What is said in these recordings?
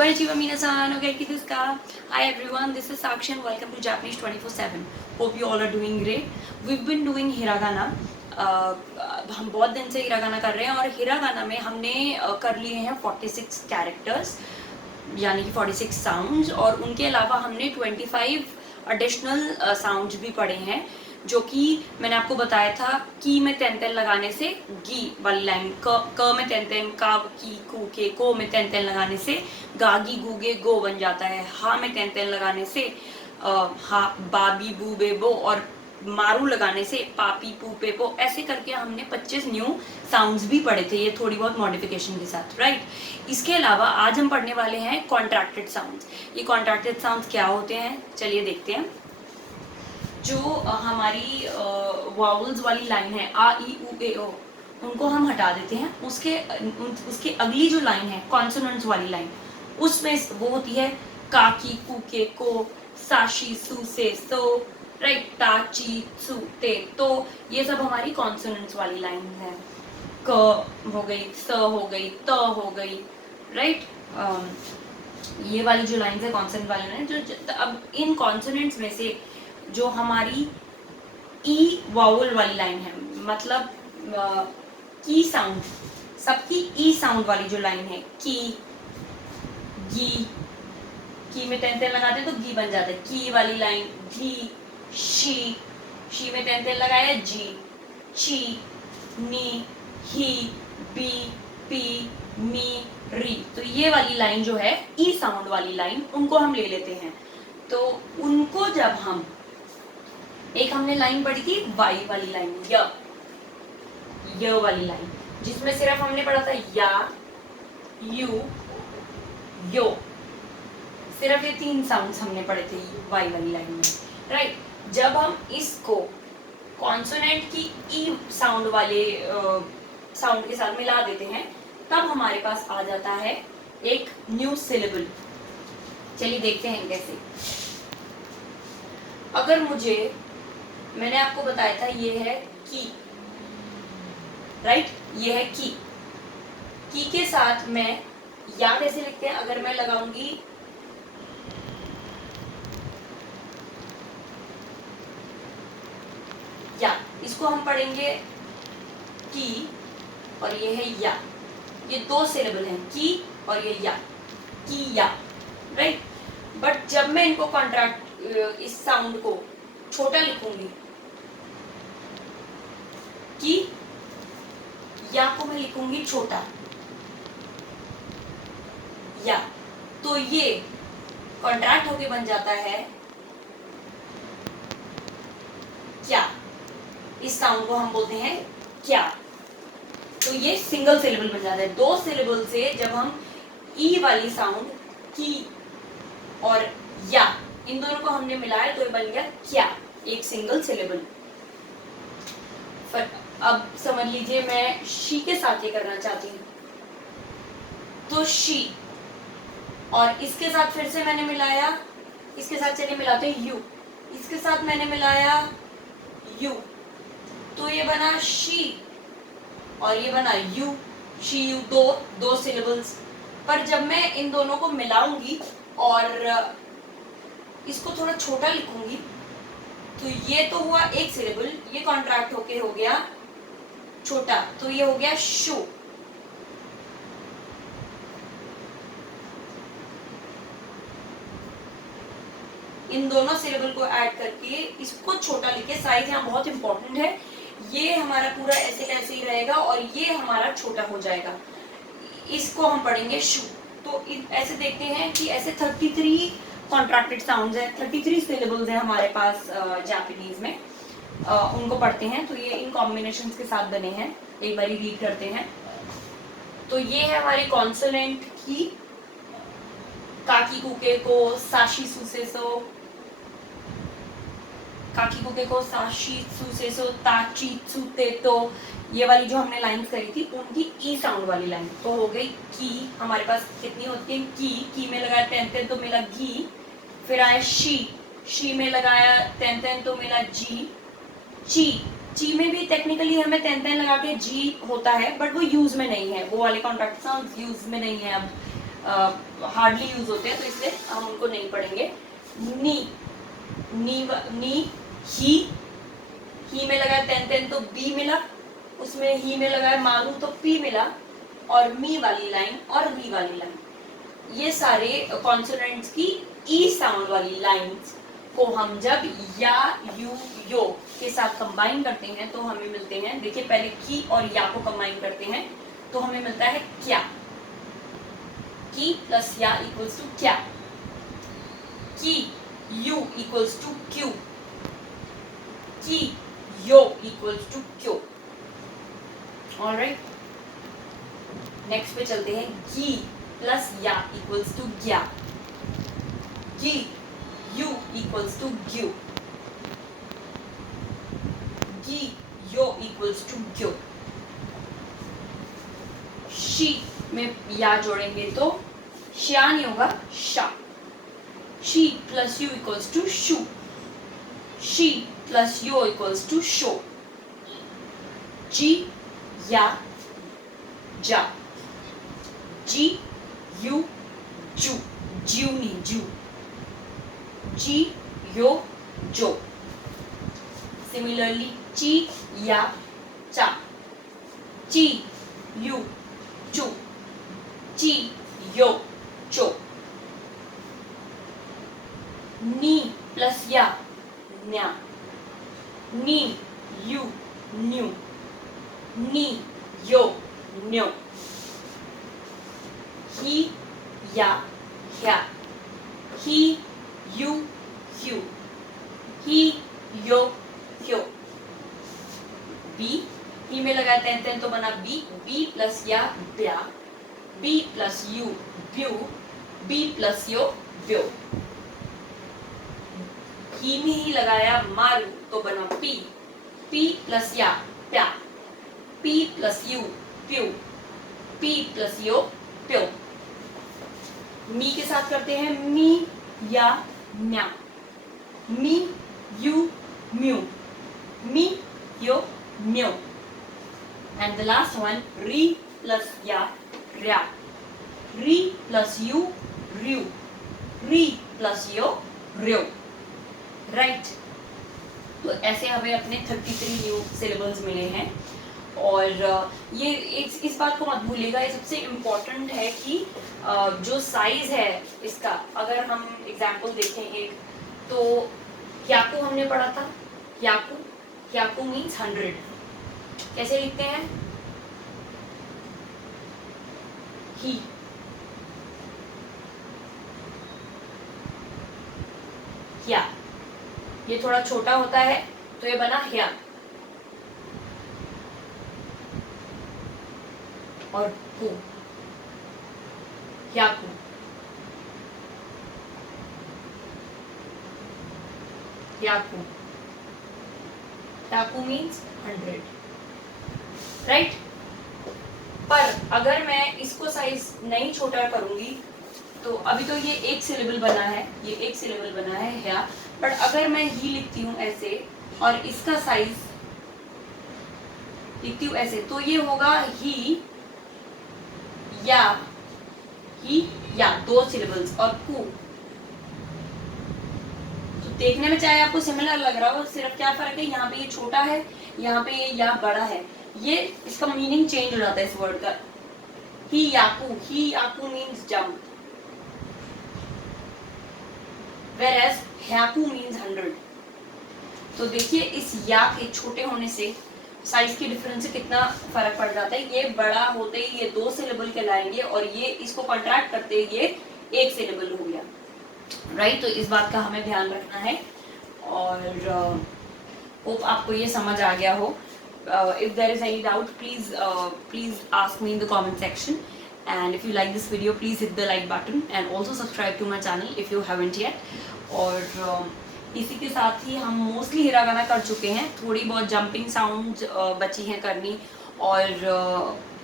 Konnichiwa minasan, okay, this ka. Hi everyone, this is Sakshi and welcome to Japanese 24/7. Hope you all are doing great. We've been doing hiragana. हम बहुत दिन से hiragana कर रहे हैं और hiragana में हमने कर लिए हैं 46 कैरेक्टर्स यानी कि 46 साउंड्स और उनके अलावा हमने 25 एडिशनल साउंड्स भी पढ़े हैं जो कि मैंने आपको बताया था की में तेन तेन लगाने से गी वाली लाइन, क में तेन तेन, का की कू के, को में तेन तेन लगाने से गागी गूगे गो बन जाता है, हा में तेन तेन लगाने से हा बाबी बू बे बो और मारू लगाने से पापी पू पे पो। ऐसे करके हमने 25 न्यू साउंड्स भी पढ़े थे, ये थोड़ी बहुत मॉडिफिकेशन के साथ, राइट। इसके अलावा आज हम पढ़ने वाले हैं कॉन्ट्रैक्टेड साउंड्स। ये कॉन्ट्रैक्टेड साउंड्स क्या होते हैं, चलिए देखते हैं। जो हमारी वाउल्स वाली लाइन है आ ई उ ए ओ, उनको हम हटा देते हैं। उसके अगली जो लाइन है कॉन्सोनेंट्स वाली लाइन, उसमें वो होती है काकी कुके को, साशी सु से सो, राइट, ताची सु ते तो। ये सब हमारी कॉन्सोनेंट्स वाली लाइन है। क हो गई, स हो गई, त हो गई, राइट। ये वाली जो लाइन है कॉन्सोनेंट वाली लाइन, जो अब इन कॉन्सोनेंट्स में से जो हमारी ई वाउल वाली लाइन है, मतलब की साउंड, सबकी ई साउंड वाली जो लाइन है, की गी, की में तेन तेन लगाते हैं तो गी बन जाता है, की वाली लाइन, धी, शी में तेन तेन लगाया जी, ची, नी, ही, बी, पी, मी, री। तो ये वाली लाइन जो है ई साउंड वाली लाइन, उनको हम ले लेते हैं। तो उनको जब हम, एक हमने लाइन पढ़ी थी वाई वाली लाइन, य वाली लाइन, जिसमें सिर्फ हमने पढ़ा था या, यू, यो, सिर्फ ये 3 साउंड्स हमने पढ़े थे वाई वाली लाइन में, राइट। जब हम इसको कॉन्सोनेंट की ई साउंड वाले साउंड के साथ मिला देते हैं, तब हमारे पास आ जाता है एक न्यू सिलेबल। चलिए देखते हैं कैसे। अगर मुझे, मैंने आपको बताया था ये है की, राइट, ये है की के साथ मैं या कैसे लिखते हैं, अगर मैं लगाऊंगी या, इसको हम पढ़ेंगे की और ये है या, ये 2 सिलेबल हैं, की और ये या, की या, राइट। बट जब मैं इनको कॉन्ट्रैक्ट, इस साउंड को छोटा लिखूंगी, की या को मैं लिखूंगी छोटा या, तो ये कॉन्ट्रैक्ट होके बन जाता है क्या। इस साउंड को हम बोलते हैं क्या। तो ये सिंगल सिलेबल बन जाता है। 2 सिलेबल से जब हम ई वाली साउंड की और या, इन दोनों को हमने मिलाया तो ये बन गया क्या, एक सिंगल सिलेबल। अब समझ लीजिए मैं शी के साथ ये करना चाहती हूँ, तो शी, और इसके साथ फिर से मैंने मिलाया, इसके साथ चलिए मिलाते हैं यू, इसके साथ मैंने मिलाया यू, तो ये बना शी और ये बना यू, शी यू, दो सिलेबल्स। पर जब मैं इन दोनों को मिलाऊंगी और इसको थोड़ा छोटा लिखूंगी, तो ये तो हुआ एक सिलेबल, ये कॉन्ट्रैक्ट होके हो गया छोटा, तो ये हो गया शू। इन दोनों सिलेबल को ऐड करके इसको छोटा लिखे, साइज यहाँ बहुत इंपॉर्टेंट है, ये हमारा पूरा ऐसे कैसे ही रहेगा और ये हमारा छोटा हो जाएगा, इसको हम पढ़ेंगे शू। तो ऐसे देखते हैं कि ऐसे 33 कॉन्ट्रैक्टेड साउंड्स हैं, 33 सिलेबल्स हैं हमारे पास जापानीज में, उनको पढ़ते हैं। तो ये इन कॉम्बिनेशंस के साथ बने हैं, एक बार रीड करते हैं। तो ये है हमारी कॉन्सोनेंट की, काकी कुके को, साशी सुसे सो, काकी कुके को, साशी सुसे सो, ताची सुते तो। ये वाली जो हमने लाइंस करी थी उनकी ई साउंड वाली लाइन तो हो गई की। हमारे पास कितनी होती है की में लगाया तेन तेन तो मिला घी, फिर आया शी में लगाया तेन तेन तो मिला जी, ची में भी टेक्निकली हमें तेन लगा के जी होता है, बट वो यूज में नहीं है, वो वाले कॉन्ट्रैक्ट साउंड यूज में नहीं है अब। हार्डली यूज होते हैं, तो इसलिए हम उनको नहीं पढ़ेंगे। नी, ही में लगाया तेन तो बी मिला, उसमें ही में लगाया मालू तो पी मिला, और मी वाली लाइन और वी वाली लाइन, ये सारे कॉन्सोनेंट्स की ई साउंड वाली लाइंस को हम जब या, यू, यो के साथ कंबाइन करते हैं तो हमें मिलते हैं, देखिए पहले की और या को कंबाइन करते हैं तो हमें मिलता है क्या। की प्लस या इक्वल्स टू क्या। की यू इक्वल्स टू क्यू। की यो इक्वल्स टू क्यू। ऑलराइट, नेक्स्ट पे चलते हैं। गी प्लस या इक्वल्स टू ग्या। गी यू इक्वल्स टू ग्यू। गी यो इक्वल्स टू ग्यो। शी में या जोड़ेंगे तो श्या नहीं होगा, शा। शी प्लस यू इक्वल्स टू शू। शी प्लस यो इक्वल्स टू शो। जी या जा। जी यू जू। ज्यू नहीं, जू। जी यो जो। सिमिलरली ची या चा। ची यू चू। ची यो चो। नी प्लस या न्या। नी यू न्यू। नी यो न्यो। ही या ह्या। ही यू ह्यू। ही यो ह्यो। बी, ही में लगाया तेन तो बना बी। बी प्लस या ब्या। बी प्लस यू ब्यू। बी प्लस यो ब्यो। ही में ही लगाया मारू तो बना पी। पी प्लस या प्या। पी प्लस यू प्यू। पी प्लस यो प्यो। मी के साथ करते हैं मी या म्या। मी यू म्यू। मी यो म्यो। एंड द लास्ट वन, री प्लस या र्या। री प्लस यू र्यू। री प्लस यो र्यो। राइट, तो ऐसे हमें अपने 33 न्यू सिलेबल्स मिले हैं। और ये इस बात को मत भूलिएगा, ये सबसे इम्पोर्टेंट है कि जो साइज है इसका, अगर हम एग्जाम्पल देखें एक, तो क्याकू हमने पढ़ा था। क्याकू, क्याकू मीन्स 100। कैसे लिखते हैं? ही। ह्या, ये थोड़ा छोटा होता है तो ये बना ह्या। और कु, ह्याकू। ह्याकू, ह्याकू मीन्स 100। राइट, पर अगर मैं इसको साइज नहीं छोटा करूंगी तो अभी तो ये एक सिलेबल बना है, ये एक सिलेबल बना है ह्या, बट अगर मैं ही लिखती हूँ ऐसे और इसका साइज लिखती हूँ ऐसे, तो ये होगा ही या, ही या, 2 सिलेबल्स। और कु, तो देखने में चाहे आपको सिमिलर लग रहा हो, सिर्फ क्या फर्क है, यहाँ पे ये छोटा है, यहाँ पे ये या बड़ा है, ये इसका मीनिंग चेंज हो जाता है इस वर्ड का। ही याकू मीन्स जंप, whereas ह्याकू मीन्स 100। तो देखिए इस या के छोटे होने से साइज के डिफरेंस से कितना फर्क पड़ जाता है। ये बड़ा होते ही ये 2 सिलेबल कहलाएंगे और ये इसको कॉन्ट्रैक्ट करते ही ये 1 सिलेबल हो गया। राइट, तो इस बात का हमें ध्यान रखना है। और होप आपको ये समझ आ गया हो। If there is any doubt, please ask me in the comment section. And if you like this video, please hit the like button and also subscribe to my channel if you haven't yet. और इसी के साथ ही हम mostly hiragana कर चुके हैं, थोड़ी बहुत जंपिंग साउंड बची हैं करनी। और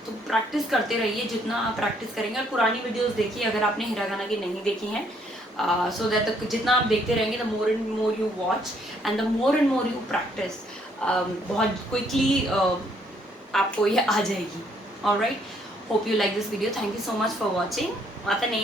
तो प्रैक्टिस करते रहिए, जितना आप प्रैक्टिस करेंगे। और पुरानी वीडियोस देखिए अगर आपने हिरागाना की नहीं देखी हैं, सो दैट जितना आप देखते रहेंगे, the more and more you watch and the more and more you practice, बहुत क्विकली आपको ये आ जाएगी। Alright, hope you like this video. Thank you so much for watching. माता ने